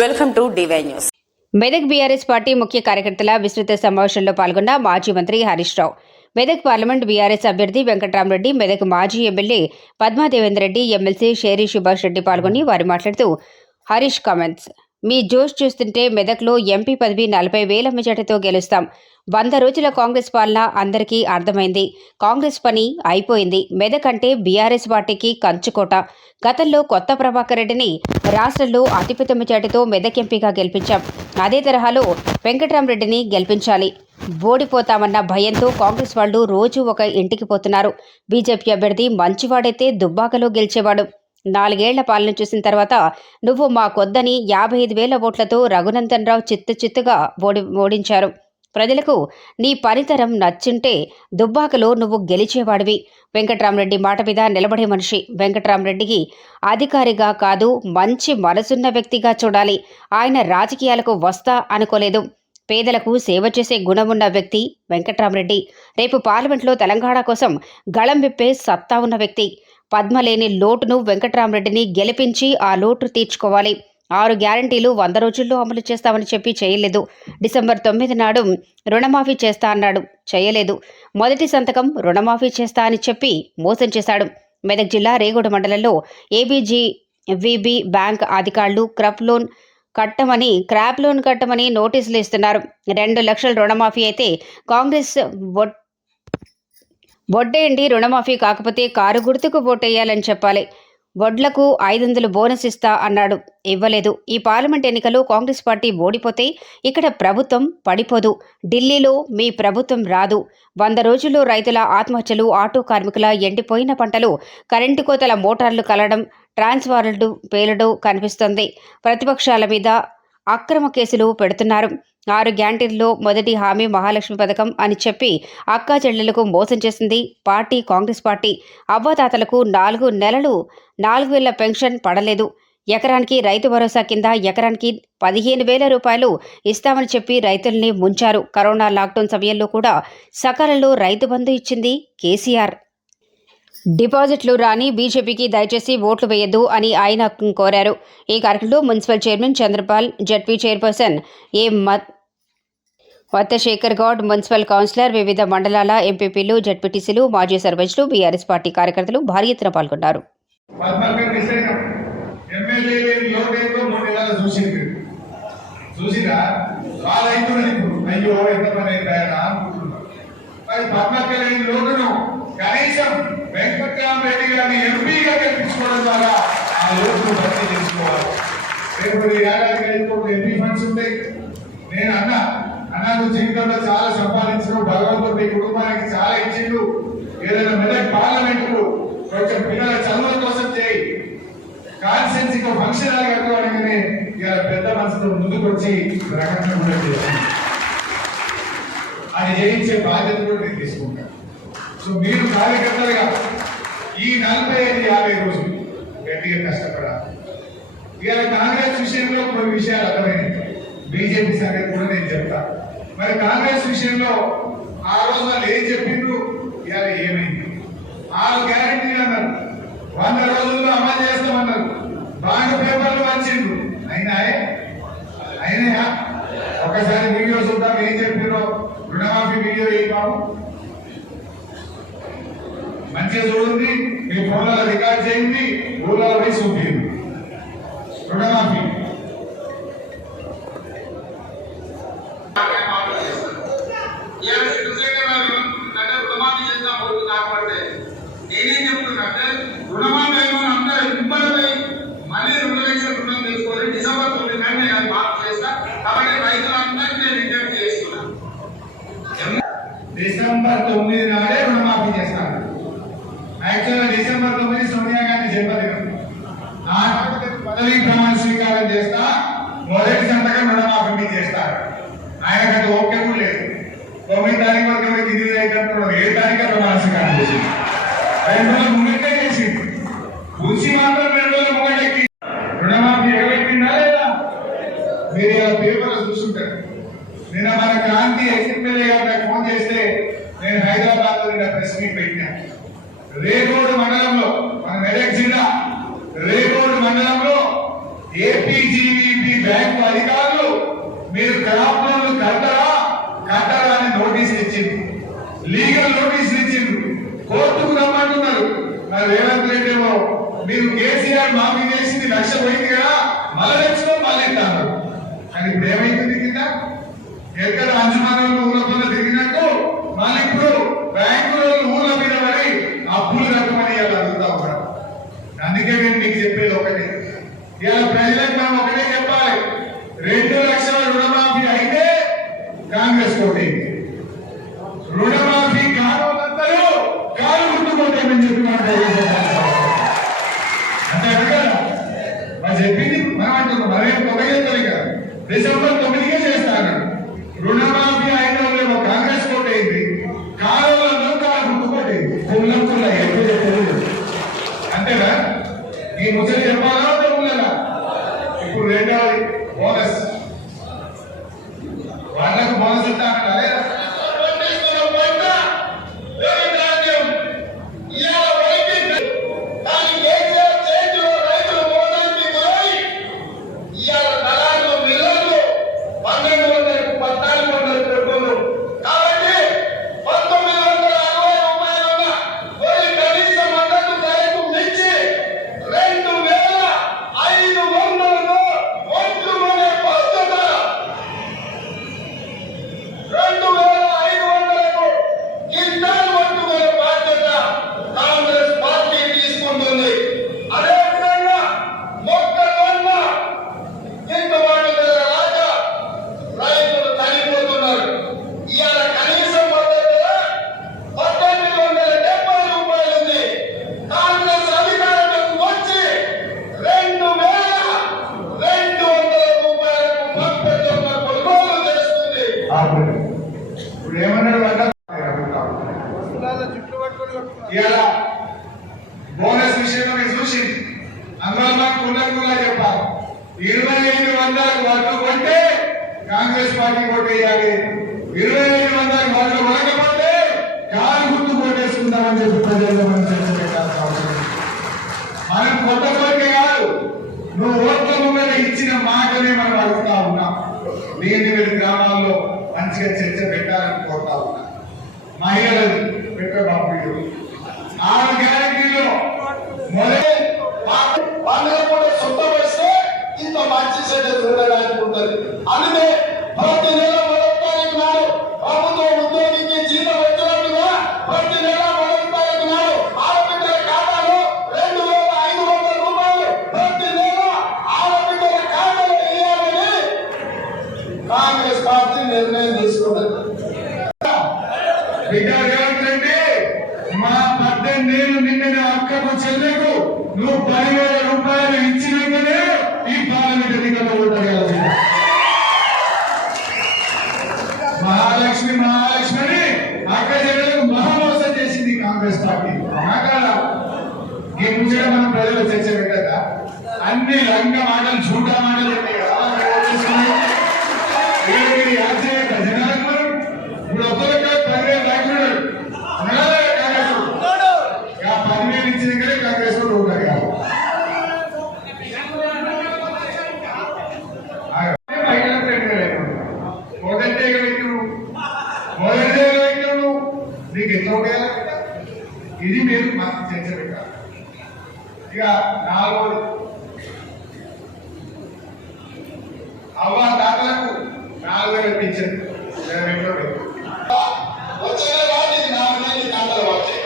Welcome to DY news Medak BRS party ముఖ్య కార్యకర్తల విస్తృత సమావేశంలో పాల్గొన్న మాజీ మంత్రి హరీష్ రావు. మెదక్ పార్లమెంట్ బీఆర్ఎస్ అభ్యర్థి వెంకట్రామరెడ్డి మెదక్ మాజీ ఎమ్మెల్యే పద్మాదేవేందర్ రెడ్డి ఎమ్మెల్సీ షేరి సుభాష్ రెడ్డి పాల్గొని వారు మాట్లాడుతూ హరీష్ కామెంట్స్. మీ జోష్ చూస్తుంటే మెదక్లో ఎంపీ పదవి నలభై వేల మెజార్టీతో గెలుస్తాం. వంద రోజుల కాంగ్రెస్ పాలన అందరికీ అర్థమైంది. కాంగ్రెస్ పని అయిపోయింది. మెదక్ అంటే బీఆర్ఎస్ పార్టీకి కంచుకోట. గతంలో కొత్త ప్రభాకర్ రెడ్డిని రాష్ట్రంలో అతిపెద్ద మెజార్టీతో మెదక్ ఎంపీగా గెలిపించాం. అదే తరహాలో వెంకటరామరెడ్డిని గెలిపించాలి. ఓడిపోతామన్న భయంతో కాంగ్రెస్ వాళ్ళు రోజు ఒక ఇంటికి పోతున్నారు. బీజేపీ అభ్యర్థి మంచివాడైతే దుబ్బాకలో గెలిచేవాడు. నాలుగేళ్ళ పాలన చూసిన తర్వాత నువ్వు మాకొద్దని యాభై ఐదు వేల ఓట్లతో రఘునందన్ రావు చిత్తు చిత్తుగా ఓడి ఓడించారు. ప్రజలకు నీ పనితరం నచ్చుంటే దుబ్బాకలో నువ్వు గెలిచేవాడివి. వెంకట్రామరెడ్డి మాట మీద నిలబడే మనిషి. వెంకట్రామరెడ్డికి అధికారిగా కాదు మంచి మనసున్న వ్యక్తిగా చూడాలి. ఆయన రాజకీయాలకు వస్తా అనుకోలేదు. పేదలకు సేవ చేసే గుణమున్న వ్యక్తి వెంకట్రామరెడ్డి. రేపు పార్లమెంట్లో తెలంగాణ కోసం గళం విప్పే సత్తా ఉన్న వ్యక్తి. పద్మలేని లోటును వెంకట్రామరెడ్డిని గెలిపించి ఆ లోటు తీర్చుకోవాలి. ఆరు గ్యారంటీలు వంద రోజుల్లో అమలు చేస్తామని చెప్పి చేయలేదు. డిసెంబర్ తొమ్మిది నాడు రుణమాఫీ చేస్తా అన్నాడు. చేయలేదు. మొదటి సంతకం రుణమాఫీ చేస్తా అని చెప్పి మోసం చేశాడు. మెదక్ జిల్లా రేగూడ మండలంలో ఏబీజీ విబి బ్యాంక్ అధికారులు క్రప్ లోన్ కట్టమని క్రాప్ లోన్ కట్టమని నోటీసులు ఇస్తున్నారు. రెండు లక్షల రుణమాఫీ అయితే కాంగ్రెస్ ఒట్- వడ్డేయండి రుణమాఫీ కాకపోతే కారు గుర్తుకు ఓటేయాలని చెప్పాలి. వడ్లకు ఐదు వందలు బోనస్ ఇస్తా అన్నాడు. ఇవ్వలేదు. ఈ పార్లమెంట్ ఎన్నికలు కాంగ్రెస్ పార్టీ ఓడిపోతే ఇక్కడ ప్రభుత్వం పడిపోదు. ఢిల్లీలో మీ ప్రభుత్వం రాదు. వంద రోజుల్లో రైతుల ఆత్మహత్యలు ఆటో కార్మికుల ఎండిపోయిన పంటలు కరెంటు కోతల మోటార్లు కలడం ట్రాన్స్ఫార్మర్లు పేలడం కనిపిస్తుంది. ప్రతిపక్షాల మీద అక్రమ కేసులు పెడుతున్నారు. ఆరు గ్యాంటీల్లో మొదటి హామీ మహాలక్ష్మి పథకం అని చెప్పి అక్కా చెల్లెలకు మోసం చేసింది పార్టీ కాంగ్రెస్ పార్టీ. అవ్వదాతలకు నాలుగు నెలలు నాలుగు వేల పెన్షన్ పడలేదు. ఎకరానికి రైతు భరోసా కింద ఎకరానికి పదిహేను వేల రూపాయలు ఇస్తామని చెప్పి రైతుల్ని ముంచారు. కరోనా లాక్డౌన్ సమయంలో కూడా సకాలంలో రైతు బంధు ఇచ్చింది కేసీఆర్. డిపాజిట్లు రాని బీజేపీకి దయచేసి ఓట్లు వేయొద్దు అని ఆయన కోరారు. ఈ కార్యక్రమంలో municipal chairman Chandrapal ZP chairperson ఏ మత్ వత్తశేఖర్ గౌడ్ మున్సిపల్ కౌన్సిలర్ వివిధ మండలాల ఎంపీపీలు జడ్పీటీసీలు మాజీ సర్పంచ్లు బీఆర్ఎస్ పార్టీ కార్యకర్తలు భారీ ఎత్తున పాల్గొన్నారు. కనీసం వెంకట్రామరెడ్డి గారిని ఎంపీగా గెలిపించుకోవడం ద్వారా ఆ లోటును భర్తీ చేసుకోవాలి. రేపు ఈ ఏడాదికి అయిపోతే ఎంపీ ఫండ్స్ ఉంటాయి? నేను అన్నా అన్నాడు జీవితంలో చాలా సంపాదించడు భగవంతుడు మీ కుటుంబానికి చాలా ఇచ్చిండు. ఏదైనా మెదక్ పార్లమెంట్ కొంచెం పిల్లల చదువుల కోసం చేయి. కాన్సెన్స్ ఇంకా ఫంక్షన్ హాల్ ఇలా పెద్ద మనసుతో ముందుకు వచ్చి రకంగా కూడా చేసింది అది చేయించే బాధ్యత కూడా నేను తీసుకుంటాను. సో మీరు కార్యకర్తలుగా ఈ నలభై ఐదు యాభై రోజులు గట్టిగా కష్టపడాలి. ఇవాళ కాంగ్రెస్ విషయంలో కొన్ని విషయాలు అర్థమైనవి. బీజేపీ సంగతి కూడా నేను చెప్తా. మరి కాంగ్రెస్ విషయంలో ఆ రోజు వాళ్ళు ఏం చెప్పిండ్రు? ఇవాళ ఏమైంది? ఆరు గ్యారంటీ అన్నారు. వంద రోజుల్లో అమలు చేస్తామన్నారు. బాండ్ పేపర్లు వచ్చిండ్రు. అయినా అయినాయా? ఒకసారి వీడియో చూద్దాం. ఏం చెప్పిండ్రో రుణమాఫీ వీడియో ఏ బాబు మంచిగా చూడండి మీ ఫోన్లలో రికార్డ్ చేయండి ఊళ్ళలో పోయి చూపించండి రుణమాఫీ Música మాఫీ చేసింది లక్ష పోయింది కదా. మళ్ళీ తెచ్చుకో మళ్ళీ ఇస్తాను. కానీ ఏమైంది కింద? ఎక్కడ అంజమానంలో ఊళ్ళ పనులు తిరిగినట్టు? మళ్ళీ ఇప్పుడు బ్యాంకులో ఊళ్ళ మీద పడి అప్పులు కట్టమని ఇలా అడుగుతా ఉన్నాడు అందుకే నేను మీకు చెప్పేది ఒకటి. ఇలా ప్రజలకు మనం ఒకటే చెప్పాలి రెండు లక్షల రుణమాఫీ అయితే కాంగ్రెస్ కోటి రుణమాఫీ కావాలందరూ కాలు గుర్తుకోటేమని చెప్పి మనం తెలియజేయాలి. అంటే అది కదా మరి చెప్పింది మనం అంటున్నాం మరేం తొమ్మిది తొమ్మిది కదా డిసెంబర్ తొమ్మిదికే చేస్తాను రుణమాఫీ అయిన వాళ్ళేమో కాంగ్రెస్ కోట్ అయింది కాలంలో కాలు గుర్తుకోటైంది కుళ్ళం కుళ్ళ ఎక్కువ చెప్పలేదు అంతేనా ఈ ముసలి చెప్పాలా తమ్ముళ్ళనా ఇప్పుడు రెండవది బోనస్ వాళ్ళకు బోనస్ ఇస్తాను లేదా పండిస్తున్న పంట ధనధాన్యం ఇవాళ వరకు దాని కేసీఆర్ చేతిలో రైతులు మోదానికి గురై ఇవాళ దళారులు మిల్లర్లు పన్నెండు వందలకు పద్నాలుగు వందలు పెట్టుకున్నారు కాబట్టి పంతొమ్మిది వందల అరవై రూపాయలున్న వరి కనీస మద్దతు ధరకు మించి రెండు వేల ఐదు వందలకు ఒట్లు కొనే బాధ్యత రెండు వేల ఐదు వందలకు కింటాలు పట్టుకునే బాధ్యత కాంగ్రెస్ పార్టీ తీసుకుంటుంది అదేవిధంగా మొక్కజొన్న గిట్టుబాటు ధర రాక రైతులు చనిపోతున్నారు ఇవాళ కనీస మద్దతు ధర పద్దెనిమిది వందల డెబ్బై రూపాయలు ఉంది కాంగ్రెస్ అధికారంలోకి వచ్చి రెండు వేల రెండు వందల రూపాయలకు మొక్కజొన్న కొనుగోలు చేస్తుంది ఇప్పుడు ఏమన్నాడు అంటే ఇలా బోనస్ విషయంలో మీరు చూసి అందులో మాకు కుళ్ళకులా చెప్పాలి. ఇరవై ఐదు వందలకు వర్గం కొంటే కాంగ్రెస్ పార్టీ ఓటేయాలి ఇరవై ఐదు వందలకు వర్గం కొనకపోతే కాలు గుర్తు కొట్టేసుకుందామని చెప్పి ప్రజల్లో మనం చర్చ అవసరం మనం కొత్త కోరిక కాదు నువ్వు ఓట్ల ముంగట ఇచ్చిన మాటనే మనం అడుగుతా ఉన్నాం. నేను మీరు గ్రామాల్లో మంచిగా చర్చ పెట్టాలని కోరుతా ఉన్నా. మహిళలు పెట్టబాబు ఆరు గ్యారంటీలో. మొదటి పండుగ కూడా సొంత వస్తే ఇంత మంచి చర్చ చూడడానికి ఉంటుంది. అందుకే బిడ్డ ఏమిటంటే మా పద్దెనిమిది ఏళ్ళు నిండిన అక్కకు చెల్లెకు నువ్వు పదివేల రూపాయలు ఇచ్చినందునే ఈ పార్లమెంట్ ఎన్నికల్లో ఓటేయాలి మహాలక్ష్మి మహాలక్ష్మి అక్క చెల్లెలకు మహామోసం చేసింది కాంగ్రెస్ పార్టీ. నాకాల ఈ ముచ్చట మనం ప్రజలు చర్చ పెట్టదా అన్ని రంగ మాటలు చూడ మాటలు ఉన్నాయి. కదా అవి ఓటేసుకుని జనాలకు మనం ఇప్పుడు ఒక్కొక్క పదివేలు రాకున్నాడు ఉన్నాడా కాంగ్రెస్ వాడు? ఇక పదివేలు ఇచ్చిన కడే కాంగ్రెస్ వాడు ఉంటాడు ఇక. ఆ మహిళలకు రెండు వేలు అయిపోయింది. మొదటి ఏగ పెట్టు మొదటి ఏగ పెట్టు నీకు ఎట్లా ఉంటాయా ఇది మీరు మాకు చర్చ పెట్టాలి ఇక నాలుగోది అవ్వ తాతలకు నాలుగు వేలు ఇప్పించారు రెండు వేలు వచ్చే రాత్రి నాలుగు నెలలు ఖాతాలో పడతాయి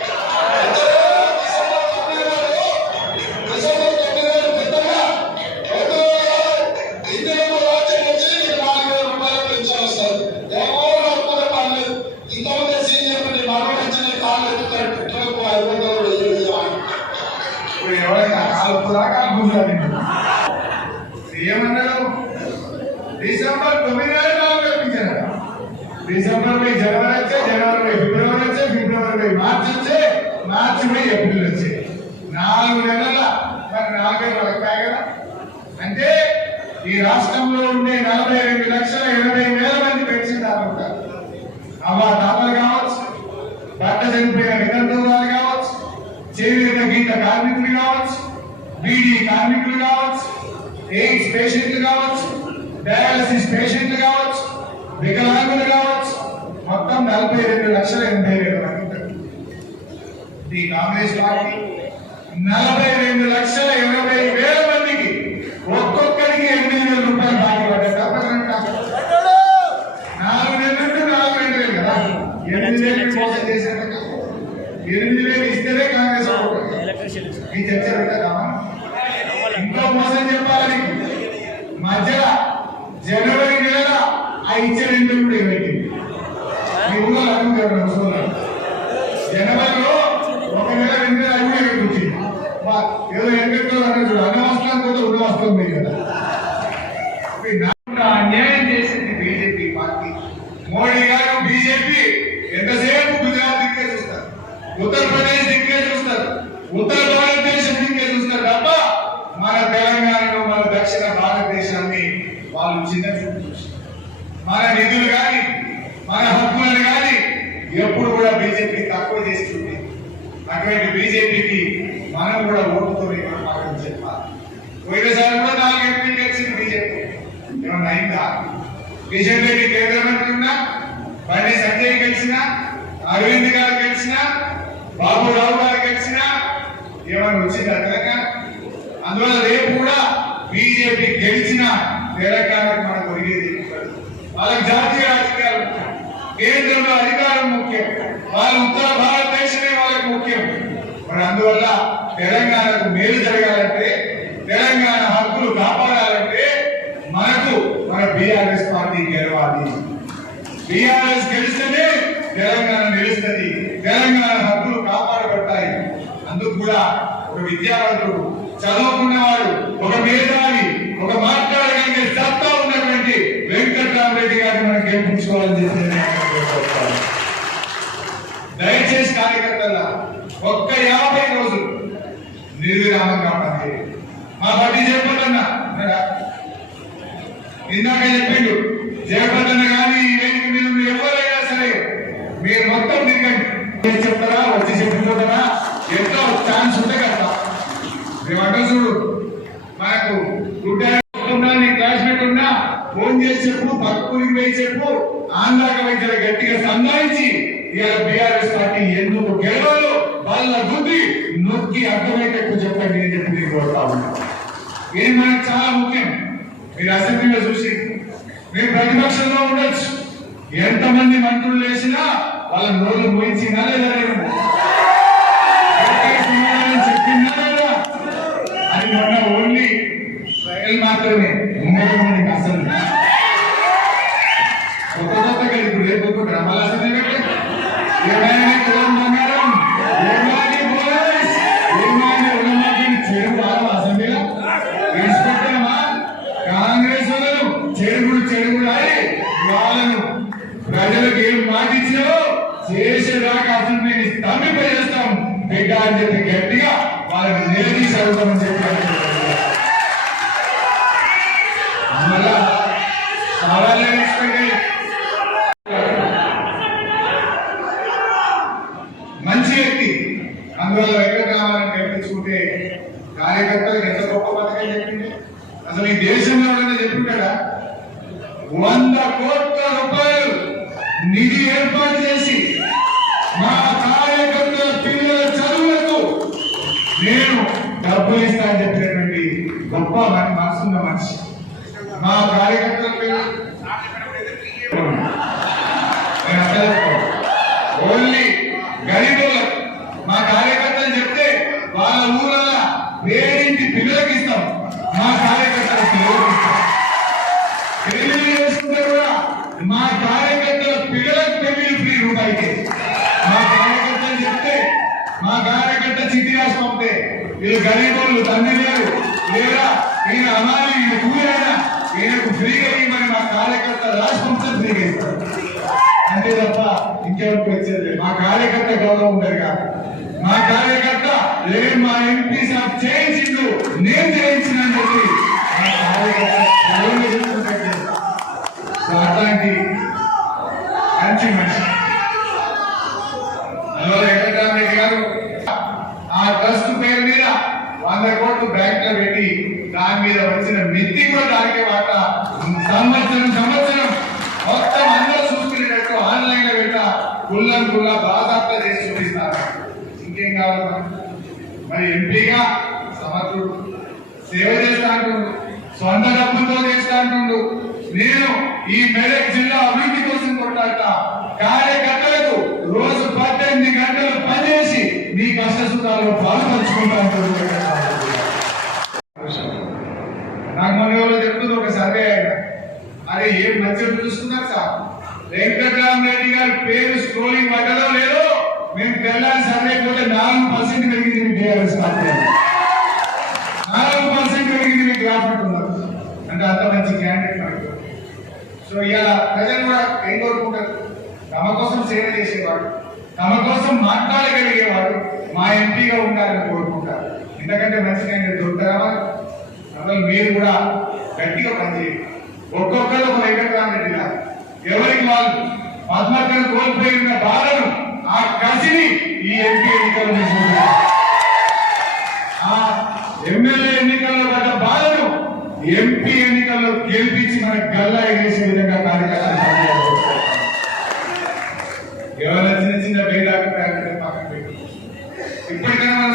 డిసెంబర్ తొమ్మిది నాడు డిసెంబర్ తొమ్మిది నాడు పెద్దగా రెండు వేల ఇందులో రాజ్యం వచ్చి నీకు నాలుగు వేల రూపాయలు పెన్షన్ వస్తుంది ఎవరు అనుకునే పని లేదు ఇంతమంది సీనియర్ నీ మనోడు వచ్చి నీ కాళ్ళు ఎత్తుతాడు ట్రక్ ఐదు వందలు వెయ్యి వెయ్యి అని. ఇప్పుడు ఎవరైనా కాలుపురా కాలుపురా సీఎం అన్నాడు డిసెంబర్ తొమ్మిది వేల నాలుగు వేపించారు డిసెంబర్ పోయి జనవరి వచ్చే జనవరి పోయి ఫిబ్రవరి వచ్చే ఫిబ్రవరి పోయి మార్చి వచ్చే మార్చి పోయి ఏప్రిల్ వచ్చే నాలుగు నెలల మరి నాలుగు వస్తాయి కదా? అంటే ఈ రాష్ట్రంలో ఉండే నలభై రెండు లక్షల ఎనభై వేల మంది పెన్షన్దారులు ఉంటారు. అవ్వ తాతలు కావచ్చు భర్త చనిపోయిన నిరంతరాలు కావచ్చు చేనేత గీత కార్మికులు కావచ్చు బీడీ కార్మికులు కావచ్చు ఎయిడ్స్ పేషెంట్లు కావచ్చు డయాలసిస్ పేషెంట్లు కావచ్చు వికలాంగులు కావచ్చు. మొత్తం నలభై రెండు లక్షల ఎనభై వేల మంది. ఉంటారు కాంగ్రెస్ పార్టీ నలభై రెండు లక్షల ఇరవై వేల మందికి ఒక్కొక్కరికి ఎనిమిది వేల రూపాయలు బాకీ పడ్డాయి. నాలుగు నెలలు నాలుగు రెండు వేలు కదా? ఎనిమిది వేలు మోసం చేశారు ఎనిమిది వేలు ఇస్తేనే కాంగ్రెస్ ఓటు. ఈ చర్చ పెట్టదామా ఇంకో మోసం చెప్పాలి మధ్యలో జనవరి నెల ఆ ఇచ్చే రెండు కూడా పెట్టింది మీ ఊళ్ళో అనుకుంటారు ముసలి జనవరిలో ఒక నెల రెండు నెల అవి కూడా పెట్టింది వా- ఏదో చూడు. కూడా కదా. అన్యాయం చేసింది బీజేపీ పార్టీ. మోడీ గారు బీజేపీ ఎంతసేపు గుజరాత్ దిక్కే చూస్తారు? ఉత్తరప్రదేశ్ దిక్కే చూస్తారు. ఉత్తర భారతదేశం దిక్కే చూస్తారు తప్ప మన తెలంగాణలో మన దక్షిణ భారతదేశాన్ని వాళ్ళు చిన్న మన నిధులు కానీ మన హక్కులను కానీ ఎప్పుడు కూడా బీజేపీ తక్కువ చేస్తుంది. అటువంటి బీజేపీ మనం కూడా ఓటుతో మాకు చెప్పాలి. పోయినసారి కూడా నాలుగు ఎంపీలు గెలిచింది బీజేపీ. ఏమన్నా అయిందా? కిషన్ రెడ్డి కేంద్ర మంత్రి ఉన్నా బండి సంజయ్ గెలిచినా అరవింద్ గారు గెలిచినా బాబురావు గారు గెలిచినా ఏమన్నా వచ్చిందా తెలంగాణ? అందువల్ల రేపు కూడా బీజేపీ గెలిచిన తెలంగాణకు మనకు ఒరిగేది వాళ్ళకి జాతీయ రాజకీయాలు కేంద్రంలో అధికారం ముఖ్యం. వాళ్ళ ఉత్తర భారత మరి అందువల్ల తెలంగాణకు మేలు జరగాలంటే తెలంగాణ హక్కులు కాపాడాలంటే మనకు మన బీఆర్ఎస్ పార్టీ గెలవాలి. బీఆర్ఎస్ గెలిస్తేనే తెలంగాణ నిలుస్తుంది. తెలంగాణ హక్కులు కాపాడబడతాయి. అందుకు కూడా ఒక విద్యావంతుడు చదువుకున్నవాడు ఒక మేధావి ఒక మాట్లాడగలిగే సత్తా ఉన్నటువంటి వెంకట్రామరెడ్డి గారిని మనం గెలిపించుకోవాలని చెప్పి నేను కోరుకుంటున్నాను. దయచేసి కార్యకర్తల ఒక్క యాభై రోజులు నిర్విరామంగా పనిచేయండి మా పార్టీ చెప్పదన్నా ఇందాక చెప్పిండు జయపదన్న కానీ వేదిక మీద ఉన్న ఎవరైనా సరే మీరు మొత్తం తిరగండి. చెప్తారా? వచ్చి చెప్పిపోతారా? ఎంతో ఛాన్స్ ఉంటే కదా మేమంటే చూడు మనకు ఉన్నా నీ క్లాస్మేట్ ఉన్నా ఫోన్ చేసి చెప్పు పక్కూరికి పోయి చెప్పు ఆంధ్రాక వైద్యుల గట్టిగా సంధానించి ఇవాళ బీఆర్ఎస్ పార్టీ ఎందుకు గెలవాలో వాళ్ళ బుద్ధి నొక్కి అర్థమయ్యేటట్టు చెప్పండి అని చెప్పి నేను కోరుతా ఉన్నా ఇది మనకు చాలా ముఖ్యం. మీరు అసెంబ్లీలో చూసి మీరు ప్రతిపక్షంలో ఉండొచ్చు. ఎంతమంది మంత్రులు లేచినా వాళ్ళ నోళ్ళు మోయించినా లేదా నేను? చెప్పిందా లేదా? అది మొన్న ఓన్లీ ట్రయల్ మాత్రమే. ఉమ్మడి అసలు. కొత్త కొత్తగా ఇప్పుడు రేపు ఒక డ్రామాలు అసలు ఏమైనా వాళ్ళను ప్రజలకు ఏం మాటిచ్చావో చేసేదాకా మేము స్తంభింపజేస్తాం బిడ్డ అని చెప్పి గట్టిగా వాళ్ళని నిలదీసి అడుగుతామని చెప్పి మళ్ళా సవాళ్ళని ఎక్స్పెక్ట్ మంచి వ్యక్తి అందువల్ల వెంకటరామారాయణ గెలిపించుకుంటే కార్యకర్తలకు ఎంత గొప్ప పథకం చెప్పింది అసలు ఈ దేశంలో ఎవరైనా చెప్పింటాడా వంద కోట్ల రూపాయలు నిధి ఏర్పాటు చేసి మా కార్యకర్తల పిల్లల చదువులకు నేను డబ్బులు ఇస్తానని చెప్పినటువంటి గొప్ప మన మనసున్న మనిషి మా కార్యకర్తల పిల్లలు నేను అట్లా చెప్పుకోను. ఓన్లీ గరీబులకు మా కార్యకర్తలు చెప్తే వాళ్ళ ఊరల్ల పేరింటి పిల్లలకి ఇస్తాం మా కార్యకర్తల పిల్లలకి ఇస్తాం పెళ్ళి చేసుకుంటే కూడా మా కార్యకర్తల పిల్లలకు పెళ్ళి అయితే. మా కార్యకర్తలు చెప్తే మా కార్యకర్త చిట్టి రాసి పంపితే వీళ్ళు గరీబులు తండ్రి లేరు లేదా ఈయన అమ్మాయి ఈయన కూలైనా ఈయనకు ఫ్రీగా ఇవ్వమని మా కార్యకర్త రాసి పంపితే ఫ్రీగా ఇస్తారు అంతే తప్ప ఇంకెవరికి వచ్చేది మా కార్యకర్త గౌరవం ఉండదు కాదు. మా కార్యకర్త లేదు మా ఎంపీ సాబ్ చేయించిండు నేను చేయించిన చెప్పి మా కార్యకర్త గౌరవం అట్లాంటి మంచి మనిషి అందువల్ల వెంకటరామరెడ్డి గారు ఆ ట్రస్ట్ పేరు మీద వంద కోట్లు బ్యాంక్లో పెట్టి దాని మీద వచ్చిన మిత్తి కూడా దానికే వాట సంవత్సరం సంవత్సరం మొత్తం అందరూ చూసుకునేటట్టు ఆన్లైన్లో పెట్ట కుల్లం కుల్ల బాధాప్త చేసి చూపిస్తారు. ఇంకేం కావాలి మరి ఎంపీగా సమర్థుడు. సేవ చేస్తా అంటుండు. సొంత డబ్బులతో చేస్తా అంటుండు. నేను ఈ మెదక్ జిల్లా అభివృద్ధి కోసం కొట్టాడట కార్యకర్త రోజు పద్దెనిమిది గంటలు పనిచేసి మీ కష్ట సుఖాల్లో ఉంటారు నాకు మొన్న ఎవరో చెప్తుంది ఒక సర్వే ఆయన అరే ఏం నచ్చట్టు చూస్తున్నారు సార్? వెంకటరామరెడ్డి గారి పేరు స్క్రోలింగ్ పడ్డదో లేదో మేము తెల్లారి సర్వే పోతే నాలుగు పర్సెంట్ పెరిగింది మీ టీఆర్ఎస్ పార్టీ. నాలుగు పర్సెంట్ పెరిగింది మీ గ్రాఫిక్ ఉన్నారు అంటే అంత మంచి క్యాండిడేట్ మనకు సో ఇలా ప్రజలు కూడా ఏం కోరుకుంటారు? తమ కోసం సేవ చేసేవాడు తమ కోసం మాట్లాడగలిగేవాడు మా ఎంపీగా ఉండాలని కోరుకుంటారు. ఎందుకంటే మంచి నేను దొరుకుతారా అసలు మీరు కూడా గట్టిగా పనిచేయండి. ఒక్కొక్కరు ఒక వెంకటరామరెడ్డి గారు. ఎవరికి వాళ్ళు? పద్మకను కోల్పోయిన బాధను ఆ కసిని ఈ ఎంపీ ఎన్నికల్లో తీసుకుంటారు. ఆ ఎమ్మెల్యే ఎన్నికల్లో పడ్డ బాధను ఎంపీ ఎన్నికల్లో గెలిపించి మన గల్లా ఎగేసే విధంగా కార్యకర్తలు ఇప్పటికైనా మన సోయికి రావాలి